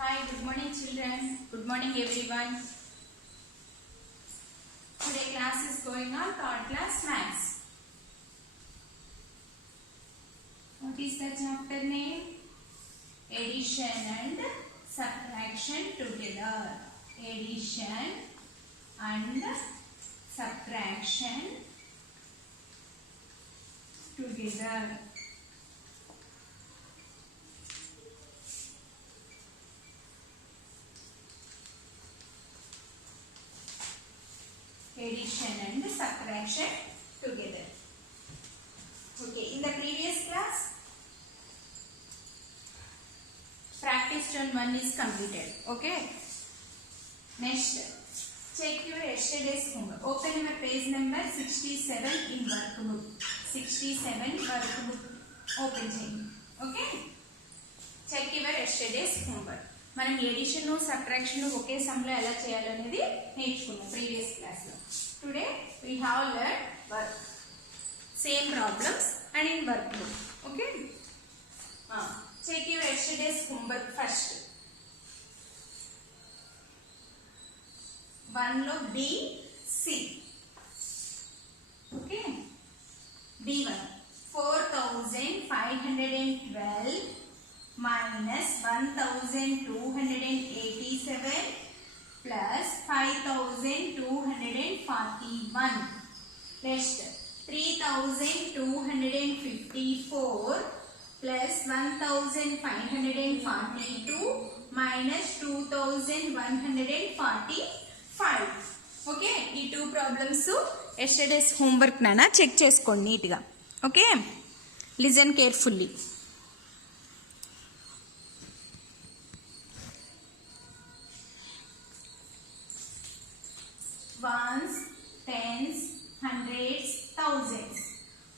Hi, good morning children. Good morning everyone. Today class is going on third class maths. What is the chapter name? Addition and subtraction together. Addition and subtraction together. Addition and subtraction together. Okay, in the previous class, practice turn 1 is completed. Okay. Next, check your yesterday's homework. Open your page number 67 in workbook. 67 workbook. Open చేయండి. Okay. Check your yesterday's homework. మనం addition subtraction ఒకే some లో ఎలా చేయాలనేది నేర్చుకున్నాం previous class లో. Today we have learned same problems and in workbook. Okay. Check your yesterday's homework first. 1 లో B C. Okay. B1 4512 minus 1287 plus 5241. Next 3254 plus 1542 minus 2145. Okay, ఈ two problems yesterday's homework నానా check చేసుకోండి నీట్గా. Okay, listen carefully. Ones, tens, hundreds, thousands.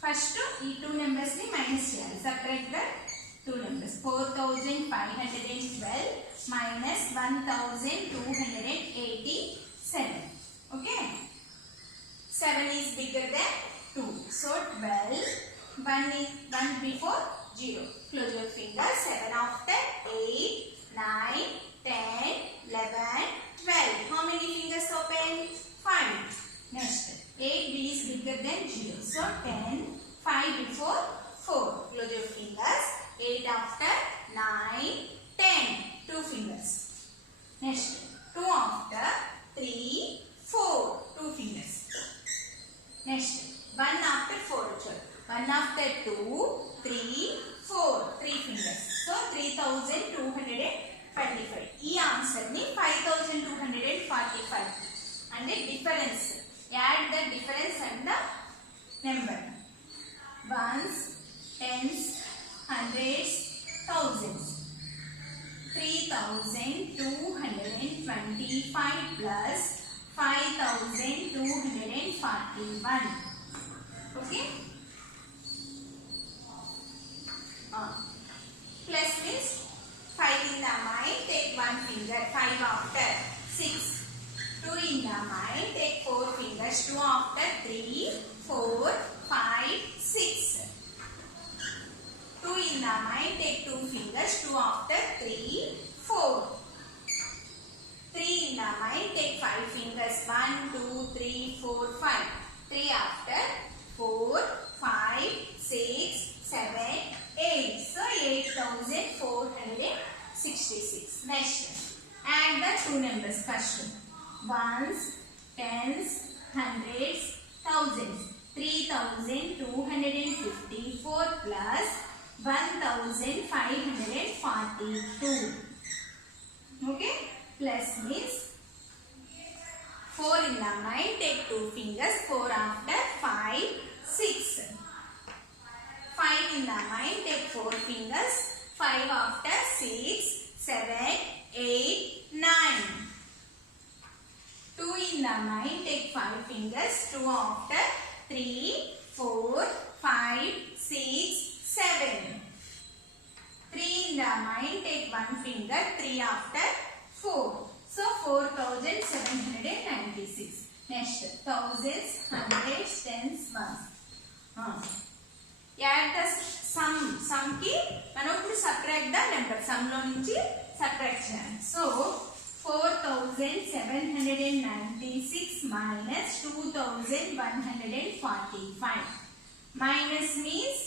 First, ఈ two numbers ని minus చేయాలి. Subtract the two numbers. 4512 minus 1287. Okay. 7 is bigger than 2. So 12. 1 before 0. Close your fingers. 7 after 8, 9, 10, 11, 12. How many fingers open? 5. Next, 8b is bigger than 0. So 10, 5 before 4. Close your fingers. 8 after 9, 10. 2 fingers. Next, 2 after 3, 4. 2 fingers. Next, 1 after 4. 1 after 2, 3, 4. 3 fingers. So 3225. ఈ answer ని 5245 and the difference. Add the difference and the number. Ones, tens, hundreds, thousands. 3225 plus 5241. Okay. Plus means 5 in the mind, take 1 finger. 5 after 6. 2 in the mind, take 4 fingers. 2 after 3, 4, 5, 6. 2 in the mind, take 2 fingers. 2 after 3, 4. 3 in the mind, take 5 fingers. 1, 2, 3, 4, 5. 3 after 4, 5, 6, 7, 8. So 8466. Next, add the two numbers first. Ones, tens, hundreds, thousands. 3254 plus 1542. Okay, plus means 4 in the mind, take 2 fingers. 4 after 5, 6. 5 in the mind, take 4 fingers. 5 after 6, 7, 8, 9. 2 in the mind, take 5 fingers. 2 after 3, 4, 5, 6, 7. 3 in the mind, take 1 finger. 3 after 4. So 4796. Next, thousands, hundreds, tens, ones. Add the sum. Sum ki మనం ఇప్పుడు subtract the number. Sum లో నుంచి subtraction. So 4796 minus 2145. Minus means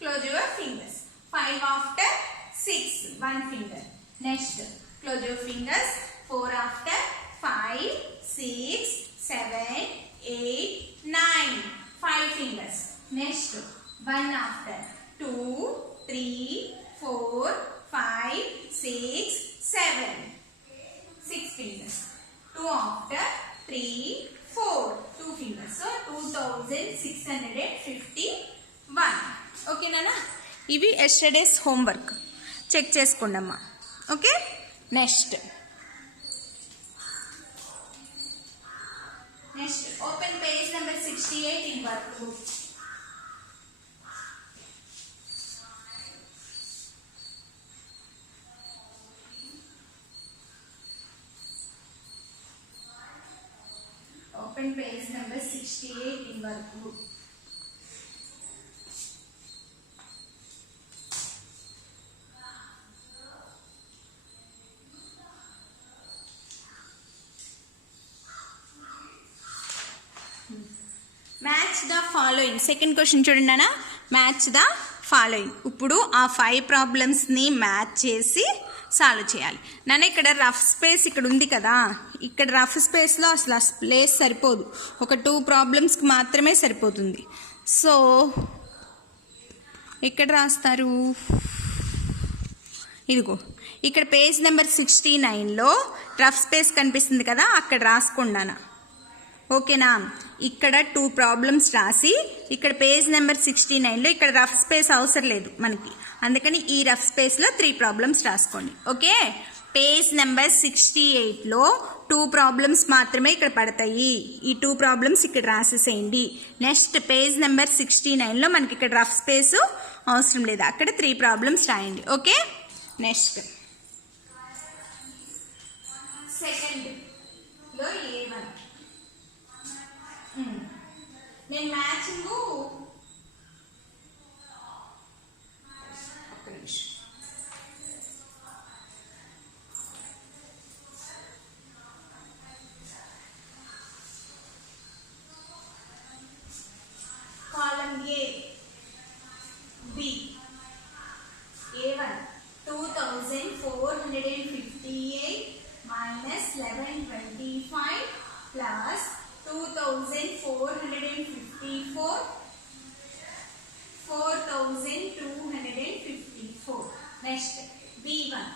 close your fingers. 5 after 6, one finger. Next, close your fingers. 4 after 5, 6, 7, 8, 9. 5 fingers. Next, 1 after 2, 3, 4, 5, 6, 7. 6 fingers. 2 after 3, 4. 2 fingers. So 2651. Okay, Nana? ఇవి yesterday's homework. Check చేసుకోండమ్మా. Okay, next open page number 68 in workbook. Open page number 68 in workbook. Match the following. Second question చూడండి అన్న. Match the following. ఇప్పుడు ఆ 5 problems ని match చేసి solve చేయాలి. నన్ను ఇక్కడ రఫ్ స్పేస్ ఇక్కడ ఉంది కదా, ఇక్కడ రఫ్ స్పేస్లో అసలు ఆ ప్లేస్ సరిపోదు, ఒక 2 ప్రాబ్లమ్స్కి మాత్రమే సరిపోతుంది. సో ఎక్కడ రాస్తారు? ఇదిగో ఇక్కడ పేజ్ నెంబర్ 69లో రఫ్ స్పేస్ కనిపిస్తుంది కదా, అక్కడ రాసుకున్నాను. ఓకేనా? ఇక్కడ 2 ప్రాబ్లమ్స్ రాసి ఇక్కడ పేజ్ నెంబర్ 69లో ఇక్కడ రఫ్ స్పేస్ అవసరం లేదు మనకి, అందుకని ఈ రఫ్ స్పేస్లో 3 ప్రాబ్లమ్స్ రాసుకోండి. ఓకే, పేజ్ నెంబర్ 68లో 2 ప్రాబ్లమ్స్ మాత్రమే ఇక్కడ పడతాయి. ఈ 2 ప్రాబ్లమ్స్ ఇక్కడ రాసేసేయండి. నెక్స్ట్ పేజ్ నెంబర్ 69లో మనకి ఇక్కడ రఫ్ స్పేస్ అవసరం లేదు, అక్కడ 3 ప్రాబ్లమ్స్ రాయండి. ఓకే, నెక్స్ట్ సెకండ్లో A1 నేను matching column A, B, A1 2458 minus 1125 plus 2454 4254. Next, B1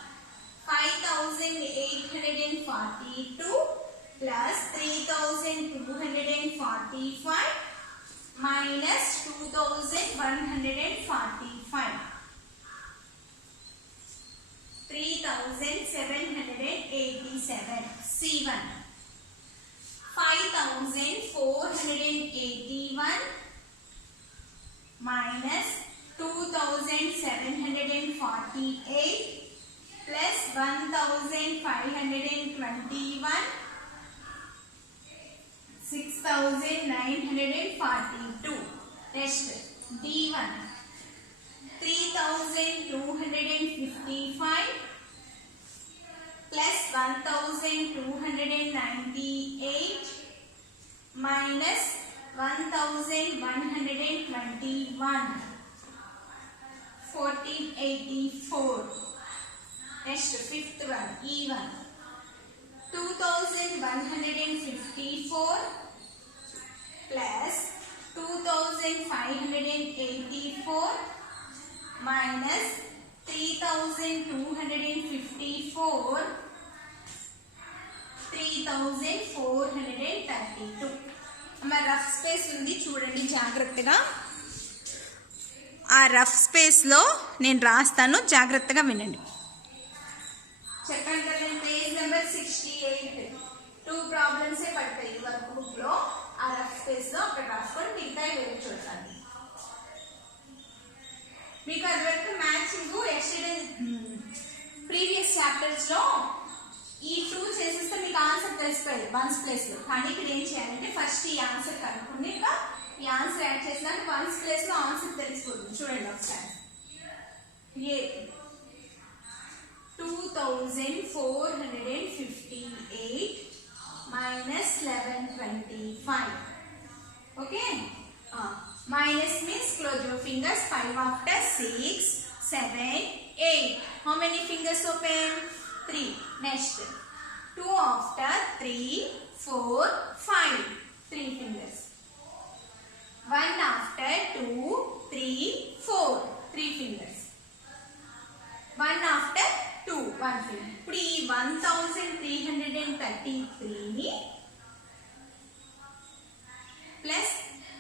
5842 plus 3245 minus 2145. 3787. C1 5481 minus 2748 plus 1521 6942. Next, D1 3255 plus 1298 minus 1121 1484. Next, fifth one, E1 2154 plus 2584 minus 3254 3432. అమ్మ rough space ఉంది చూడండి జాగ్రత్తగా. ఆ రఫ్ స్పేస్లో నేను రాస్తాను, జాగ్రత్తగా వినండి. చెప్పండి కదా, పేజ్ నెంబర్ 68 2 ప్రాబ్లమ్సే పడతాయి వర్క్ బుక్లో. ఆ రఫ్ స్పేస్లో అక్కడ రాసుకొని మిగతా వేరే చూడండి. మీకు అది వరకు మ్యాచింగ్ ఎస్టర్డే ప్రీవియస్ చాప్టర్స్లో ఈ 2 చేసేస్తే మీకు ఆన్సర్ తెలిసిపోయింది వన్స్ ప్లేస్లో. కానీ ఇక్కడ ఏం చేయాలంటే ఫస్ట్ ఈ ఆన్సర్ కనుక్కుంటే ఇంకా ఈ ఆన్సర్ యాడ్ చేసినాక వన్స్ ప్లేస్లో ఆన్సర్ తెలిసిపోతుంది. చూడండి ఒకసారి. ఏ 2 2458 minus 1125. Okay. Minus means close your fingers. 5 after 6, 7, 8. How many fingers open? 3. Next. 2 after 3, 4, 5. 3 fingers. 1 after 2, 3, 4. 3 fingers. 1 after 2, 1 finger. ఇప్పుడు ఈ 1333 ప్లస్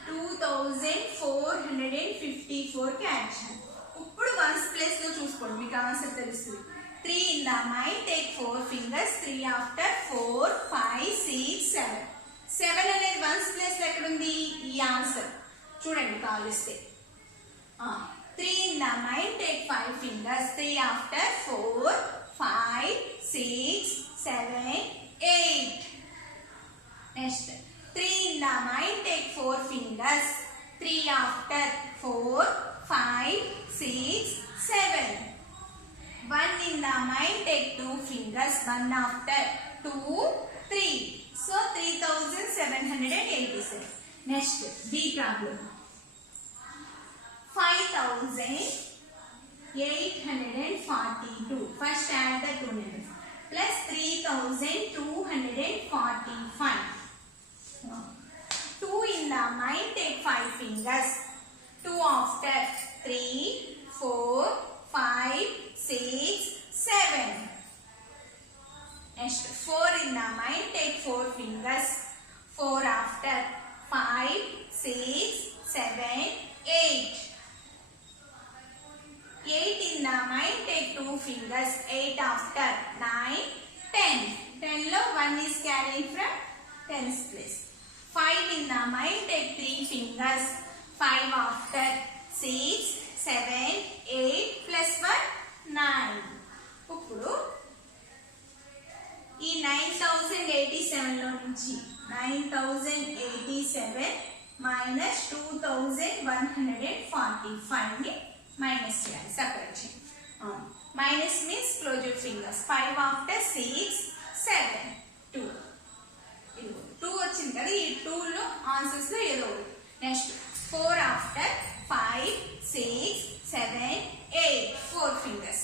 2454 కి యాడ్ చేయాలి. ఇప్పుడు వన్స్ ప్లేస్ లో చూసుకోండి, మీకు ఆన్సర్ తెలుస్తుంది. 3 in the mind, take 4 fingers. 3 after 4, 5, 6, 7. 7 అనేది వన్స్ ప్లేస్ లో ఎక్కడ ఉంది? ఈ ఆన్సర్ చూడండి కాలిస్తే. 3 in the mind, take 5 fingers. 3 after 4, 5, 6, 7, 8. Next. 3 in the mind, take 4 fingers. 3 after 4, 5, 6, 7. 1 in the mind, take 2 fingers. 1 after 2, 3. So 3787. Next, B problem. 5842. First add the two numbers. Plus 3245. 2 in the mind, take 5 fingers. 2 after 3, 4, 5, 6, 7. Next, 4 in the mind, take 4 fingers. 4 after 5, 6, 7, 8. 8 in the mind, take 2 fingers. 8 after 9, 10. 10 lo 1 is carrying from 10's place. 5 in the mind, take 3 fingers. 5 after 6, 7, 8 plus 1, 9. ఇప్పుడు ఈ 9087 లో నుంచి 9087 minus 2145 ని minus చేయాలి, separate చేయాలి. Minus means close your fingers. 5 after 6, 7, 2. 2 వచ్చింది కదా, ఈ 2 లో ఆన్సర్స్ లో ఏదో ఒకటి. Next 4 after 5, 6, 7, 8. 4 fingers.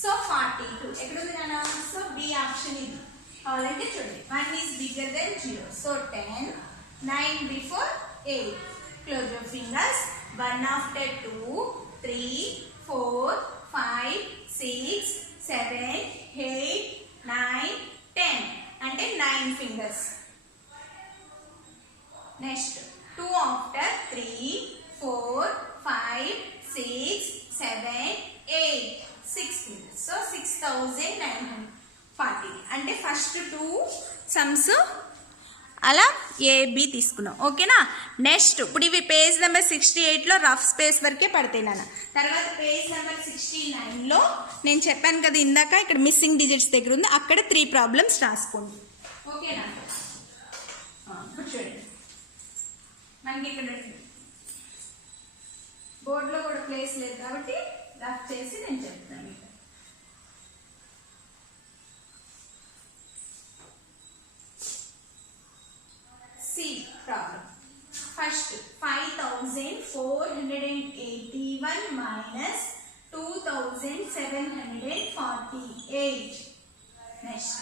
సో 42 ఎక్కడ ఉంది నాన్న? సో బి ఆప్షన్ ఇది కావాలంటే చూడండి. 1 is bigger than 0. So 10, 9 before 8. Close your fingers. 1 after 2, 3, 4, 5, 6, 7, 8, 9, 10. అంటే 9 fingers. Next, 2 after 3, 4, 5, 6, 7, 8. 6 fingers. So 6940. అంటే ఫస్ట్ 2 సమ్స్ అలా ఏబి తీసుకున్నాం. ఓకేనా? నెక్స్ట్ ఇప్పుడు ఇవి పేజ్ నెంబర్ 68లో రఫ్ స్పేస్ వరకే పడతాయి నాన్న. తర్వాత పేజ్ నెంబర్ 69లో నేను చెప్పాను కదా ఇందాక, ఇక్కడ మిస్సింగ్ డిజిట్స్ దగ్గర ఉంది, అక్కడ 3 ప్రాబ్లమ్స్ రాసుకోండి. ఓకేనా? ఇప్పుడు చూడండి, మనకి ఇక్కడ బోర్డులో కూడా ప్లేస్ లేదు కాబట్టి రఫ్ చేసి నేను చెప్తాను. C problem. First, 5481 minus 2748. Next,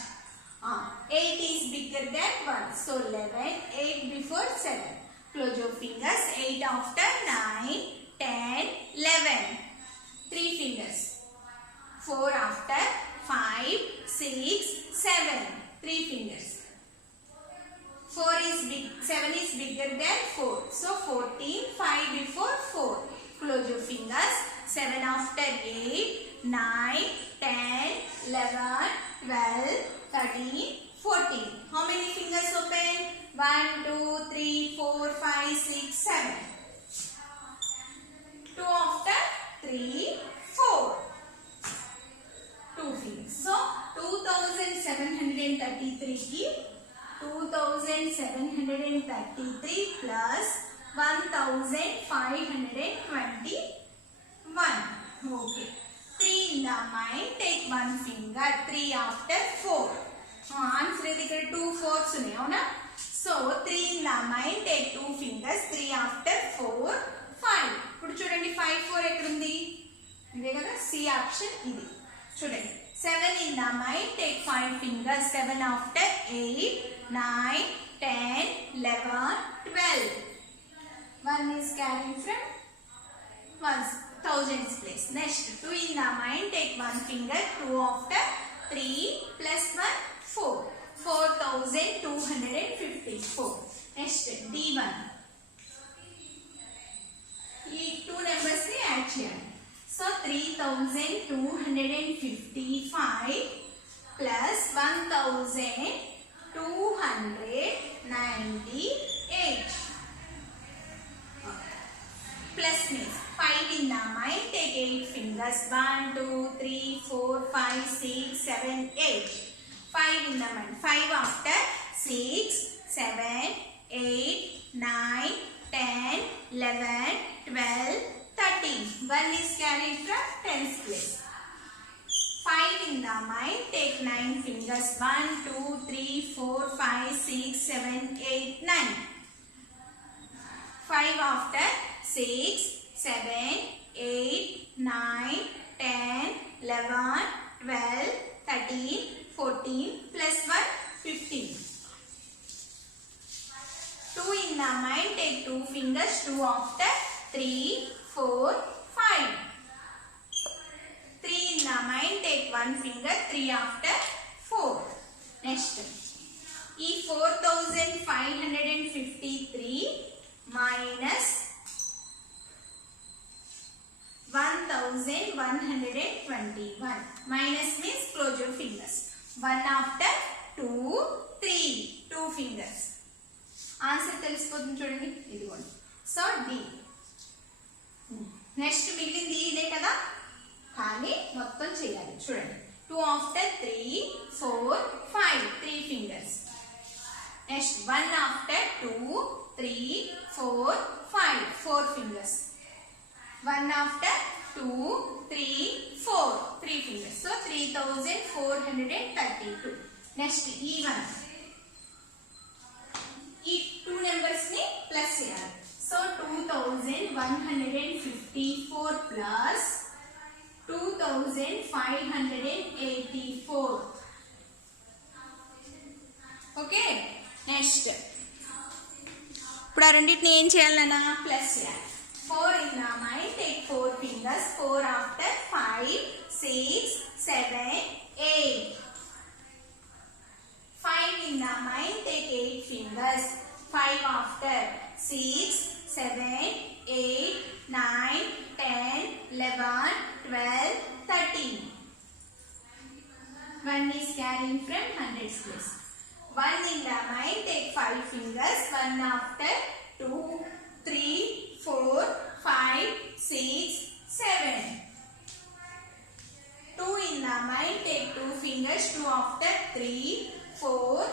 8 is bigger than 1. So 11, 8 before 7. Close your fingers. 8 after 9, 10, 11. 3 fingers. 4 after 5, 6, 7. 3 fingers. 4 is big, 7 is bigger than 4. So 14, 5 before 4. Close your fingers. 7 after 8, 9, 10, 11, 12, 13, 14. How many fingers open? 1, 2, 3, 4, 5, 6, 7. 2 after 3, 4. 2 fingers. So 2733 ki 2733 plus 1521. Okay. 3 in the mind, take one finger. 3 after 4. Answer is ఇక్కడ 2 4s ఉన్నాయి అవునా. So 3 in the mind, take 2 fingers. 3 after 4 5. ఇప్పుడు చూడండి 5 4 ఎక్కడ ఉంది ఇదే కదా, C option ఇది. చూడండి 7 in the mind, take 5 fingers. 7 after 8 9 10 11 12. 1 is carried from 1000's place. Next 2 in the mind, take 1 finger. 2 after 3 plus 1 4. 4254. Next D1. ఈ 2 numbers ని యాడ్ చేయాలి. So 3255 plus 1298. Plus means 5 in the mind, take 8 fingers. 1 2 3 4 5 6 7 8. 5 in the mind. 5 after 6 7 8 9 10 11 12 13. 1 is carried from 10's place. 5 in the mind, take 9 fingers. 1 2 3 4 5 6 7 8 9. 5 after 6 7 8 9 10 11 12 13 14 plus 1 15. 2 in the mind, take 2 fingers. 2 after 3 4 5. 3 in the mind, take 1 finger. 3 after 4. Next ఈ 4553 minus 1121. Minus means close your fingers. 1 after 2 3. 2 fingers. Answer తెలిసిపోతుంది చూడండి ఇదిగోండి. So D. Next మిగిలింది ఇదే కదా, కానీ మొత్తం చేయాలి చూడండి. 2 after 3 4 5. 3 fingers. Next 1 after 2 3 4 5. 4 fingers. 1 after 2 3 4. 3 fingers. So 3432. Next E1. ఈ 2 numbers ని ప్లస్ చేయాలి. So 2154 plus 2584. ఓకే. నెక్స్ట్ ఇప్పుడు ఆ రెండింటిని ఏం చేయాలన్నా ప్లస్ చేయాలి. 4 in the mind, take 4 fingers. 4 after 5 6 7 8. 5 in the mind, take 8 fingers. 5 after 6 7 8 9 10 11 12 13. 1 is carrying from 100's place. 1 in the mind, take 5 fingers. 1 after 2 3 4 5 6 7. 2 in the mind, take 2 fingers. 2 after 3 4.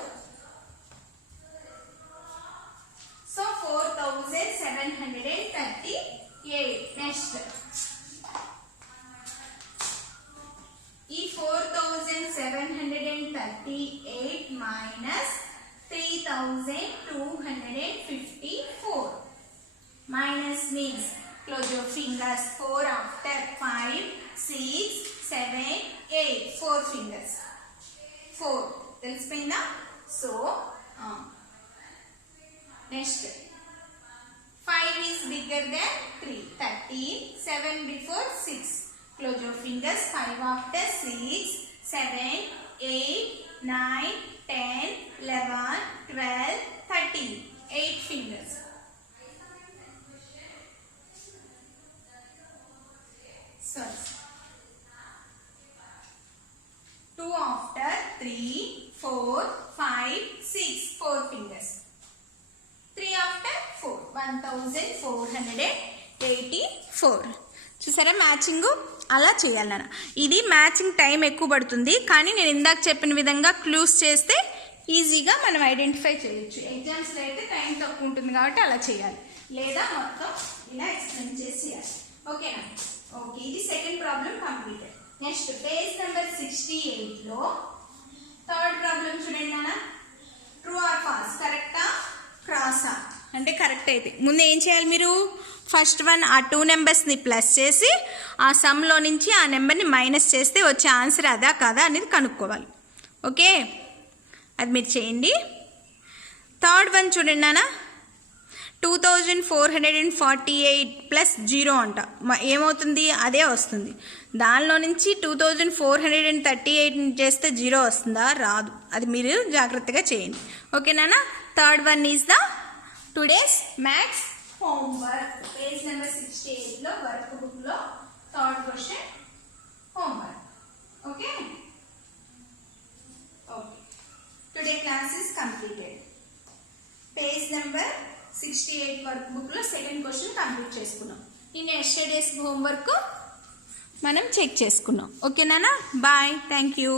So 4738. Next ఈ 4738 minus 3254. Minus means close your fingers. 4 after 5 6 7 8. 4 fingers. 4. తెలిసిపోయిందా? So next 5 is bigger than 3. 13 7 before 6. Close your fingers. 5 after 6 7 8 9 10 11 12 13. 8 fingers. Sorry. 2 after 3 4 5 6. 4 fingers. 3 after 4. 1484. చూసారా matching అలా చేయాలన్న. ఇది matching time ఎక్కువ పడుతుంది, కానీ నేను ఇందాక చెప్పిన విధంగా క్లూస్ చేస్తే ఈజీగా మనం ఐడెంటిఫై చేయొచ్చు. ఎగ్జామ్స్లో అయితే టైం తక్కువ ఉంటుంది కాబట్టి అలా చేయాలి, లేదా మొత్తం ఇలా ఎక్స్ప్లెయిన్ చేసి చేయాలి. ఓకేనా? ఓకే, ఇది second problem completed. Next page number 68 లో థర్డ్ ప్రాబ్లం చూడండి నాన్న. ట్రూ ఆర్ ఫాల్స్, కరెక్టా క్రాసా అంటే కరెక్ట్ అయితే ముందు ఏం చేయాలి మీరు, ఫస్ట్ వన్ ఆ 2 నెంబర్స్ని ప్లస్ చేసి ఆ సమ్లో నుంచి ఆ నెంబర్ని మైనస్ చేస్తే వచ్చే ఆన్సర్ అదా కాదా అనేది కనుక్కోవాలి. ఓకే, అది మీరు చేయండి. థర్డ్ వన్ చూడండి నాన్న, 2448 ప్లస్ 0 అంట, ఏమవుతుంది అదే వస్తుంది. దానిలో నుంచి 2438 చేస్తే 0 వస్తుందా, రాదు. అది మీరు జాగ్రత్తగా చేయండి. ఓకే నాన్న. Third one is the today's maths homework. Page number 68లో వర్క్ బుక్లో third question homework. Okay okay, today class is completed. Page number 68 వర్క్ బుక్లో సెకండ్ క్వశ్చన్ కంప్లీట్ చేసుకున్నాం. ఇన్ ఎస్టర్డేస్ హోంవర్క్ మనం చెక్ చేసుకున్నాం. ఓకేనా, బాయ్, థ్యాంక్ యూ.